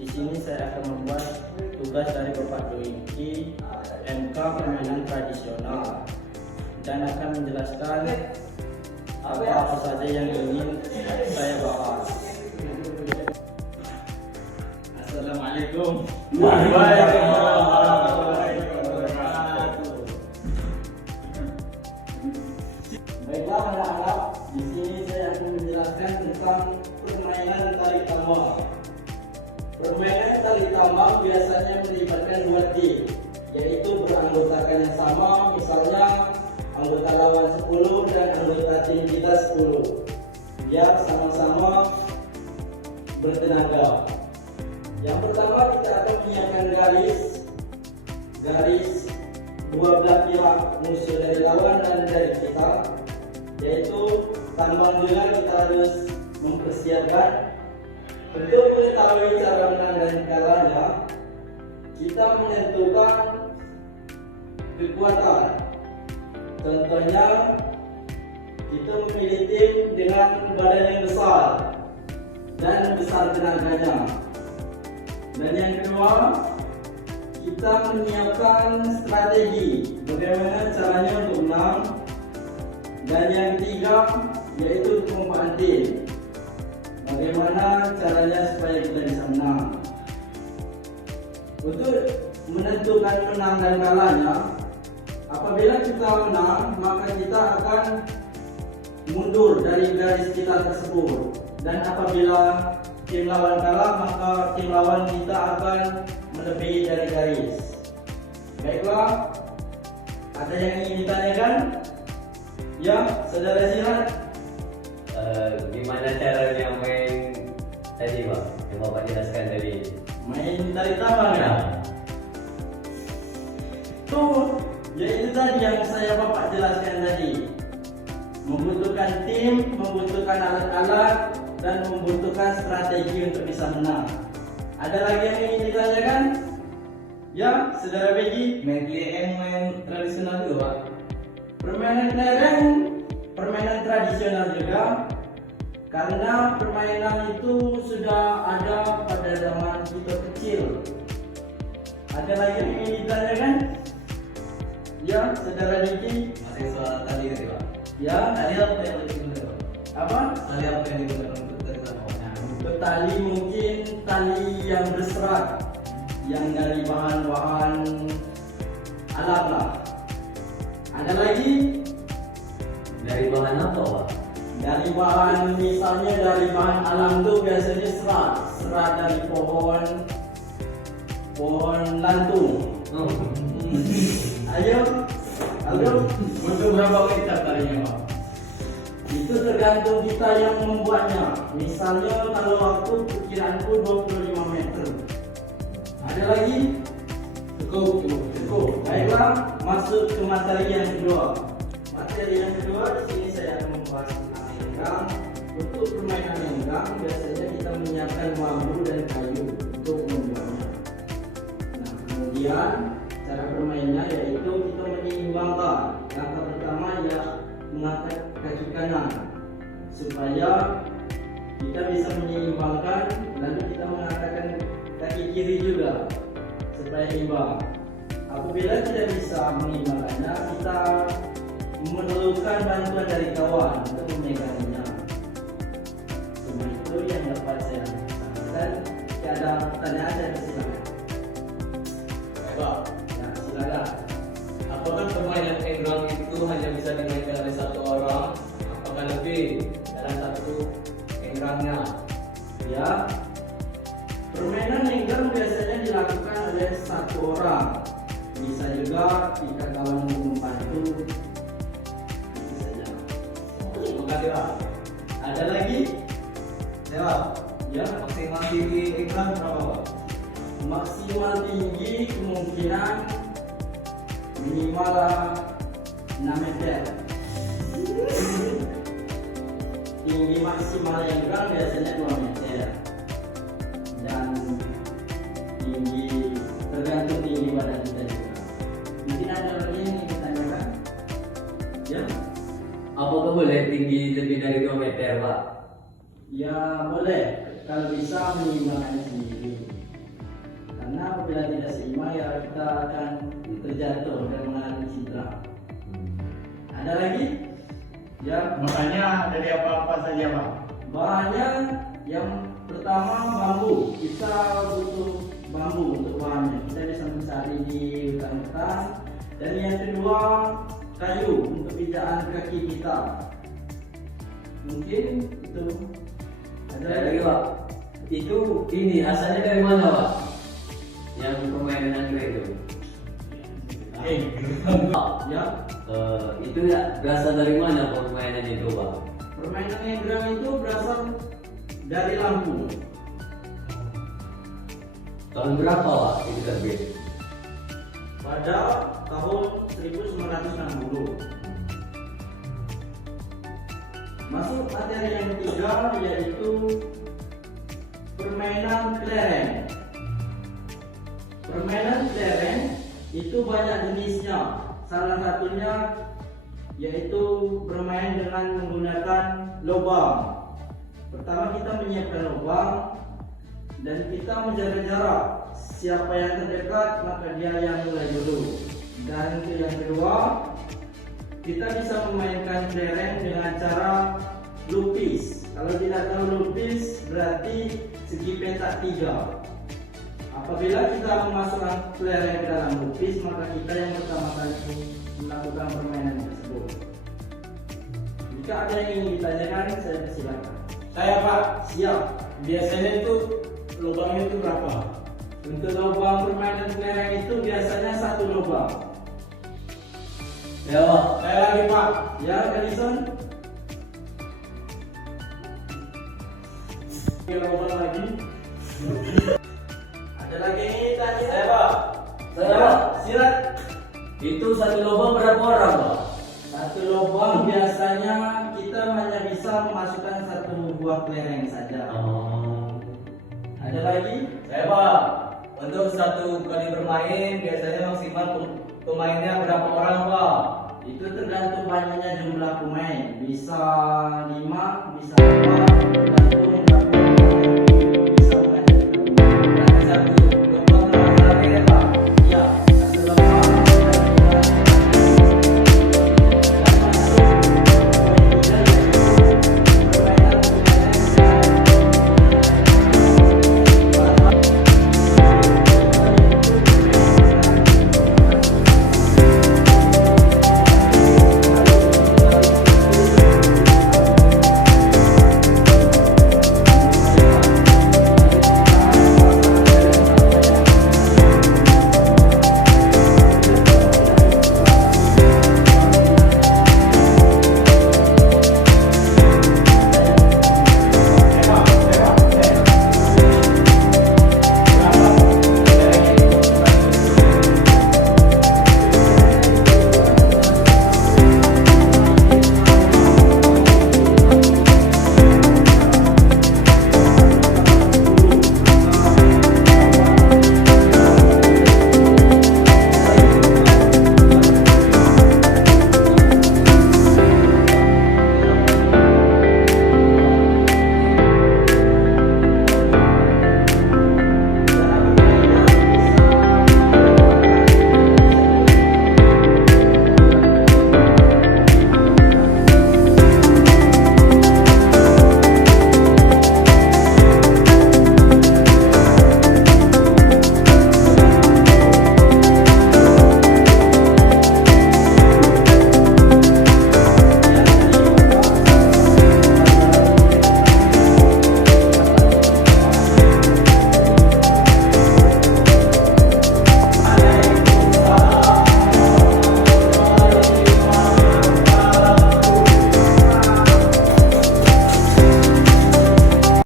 Di sini saya akan membuat tugas dari Bapak Doiki MK permainan tradisional dan akan menjelaskan apa saja yang ingin saya bahas. Assalamualaikum warahmatullahi wabarakatuh. Baiklah anak-anak, di sini saya akan menjelaskan tentang permainan tarik tambang. Permainan tarik tambang biasanya melibatkan dua tim, yaitu beranggotakan yang sama, misalnya anggota lawan 10 dan anggota tim kita 10, biar sama-sama bertenaga. Yang pertama kita akan menyiapkan garis dua belah pihak musuh dari lawan dan dari kita, yaitu tambang juga kita harus mempersiapkan. Untuk mengetahui cara menang dan kalahnya, kita menentukan kekuatan. Contohnya, kita memilih tim dengan badan yang besar dan besar tenaganya. Dan yang kedua, kita menyiapkan strategi bagaimana caranya untuk menang. Dan yang ketiga, yaitu kekompakan tim. Bagaimana caranya supaya kita bisa menang. Untuk menentukan menang dan kalahnya, apabila kita menang, maka kita akan mundur dari garis kita tersebut. Dan apabila tim lawan kalah, maka tim lawan kita akan melebihi dari garis. Baiklah, ada yang ingin ditanyakan? Ya, saudara Silat. Gimana caranya main tadi Pak, yang Bapak jelaskan tadi? Main tarik tambang ya? Tuh, yaitu tadi yang saya Bapak jelaskan tadi. Membutuhkan tim, membutuhkan alat-alat, dan membutuhkan strategi untuk bisa menang. Ada lagi yang ingin ditanyakan? Ya, saudara Begi. Main kelereng, main tradisional juga Pak. Permainan kelereng, permainan tradisional juga. Karena permainan itu sudah ada pada zaman kita kecil. Ada lagi yang ingin ditanyakan? Ya, saudara Diki. Masih soal tali gitu Pak. Ya, Tali apa yang lebih benar Pak? apa? Tali apa yang digunakan untuk tarik tambang? Nah, untuk tali mungkin tali yang berserat, yang dari bahan-bahan alam lah. Ada lagi? Dari bahan apa Pak? Dari bahan, misalnya dari bahan alam tuh biasanya serat dari pohon lantung. Ayo, Untuk berapa meter talinya Pak? itu tergantung kita yang membuatnya. Misalnya kalau aku perkiraanku 25 meter. Ada lagi? Cukup. Baiklah, masuk ke materi yang kedua. Materi yang kedua di sini saya akan membahas tentang enggang. Untuk permainan enggang biasanya kita menyiapkan bambu dan kayu untuk membuatnya. Nah, kemudian cara bermainnya yaitu kita menyeimbangkan. Langkah pertama ya mengangkat kaki kanan supaya kita bisa menyeimbangkan, lalu kita mengangkatkan kaki kiri juga supaya imbang. Apabila tidak bisa mengimbangkannya, kita memerlukan bantuan dari kawan untuk memegangnya. Semua itu yang dapat saya sampaikan. Ada pertanyaan saya silakan. Pak, Ya, silakan. apakah permainan enggang itu hanya bisa dimainkan oleh satu orang? Apakah lebih dalam satu enggangnya? Ya, permainan enggang biasanya dilakukan oleh satu orang. Bisa juga jika kawan membantu. Itu saja. Terima kasih Pak. Ada lagi? Ya Pak, Ya, maksimal tinggi enggang berapa Pak? maksimal tinggi kemungkinan minimal 6 meter. Tinggi maksimal enggang biasanya 2 meter. Dan tinggi tergantung tinggi badan kita juga. Mungkin ada lagi yang ingin ditanyakan? Ya, Apakah boleh tinggi lebih dari 2 meter Pak? ya boleh. Kalau bisa menyeimbangkannya sendiri. apabila tidak seimbang ya kita akan terjatuh dan mengalami cedera. Ada lagi? Ya. Makanya dari apa-apa saja Pak? Bahannya yang pertama bambu. Kita butuh bambu untuk bahannya. Kita bisa mencari di hutan-hutan. Dan yang kedua kayu untuk pijakan kaki kita. Mungkin itu. Ada Lagi Pak, itu ini asalnya dari mana Pak? Yang permainan anggrek itu? Ya. Itu ya berasal dari mana permainan itu Pak? Permainan egrang itu berasal dari Lampung. Tahun berapa Pak itu terbit? Pada tahun 1960. Masuk materi yang ketiga yaitu permainan kelereng. Permainan kelereng itu banyak jenisnya. Salah satunya yaitu bermain dengan menggunakan lubang. Pertama kita menyiapkan lubang dan kita menjaga jarak. Siapa yang terdekat maka dia yang mulai dulu. Dan yang kedua, kita bisa memainkan kelereng dengan cara lupis. Kalau tidak tahu lupis berarti segi petak 3. Apabila kita memasukkan kelereng ke dalam lupis, maka kita yang pertama kali melakukan permainan tersebut. Jika ada yang ingin ditanyakan, saya persilakan. Saya Pak, Siap. biasanya itu lubangnya itu berapa? Untuk lubang permainan kelereng itu biasanya 1 lubang. Ya Pak. Saya lagi Pak. Ya, Kalison. Ini lubang lagi. Ada lagi yang ingin tanya? Saya Pak. Saya Pak. Silat. Itu satu lubang berapa orang Pak? 1 lubang biasanya kita hanya bisa memasukkan 1 buah kelereng saja. Ada lagi? Saya Pak. Untuk satu kali bermain biasanya maksimal pemainnya berapa orang Pak? Itu tergantung banyaknya jumlah pemain. Bisa 5, bisa 4, tergantung berapa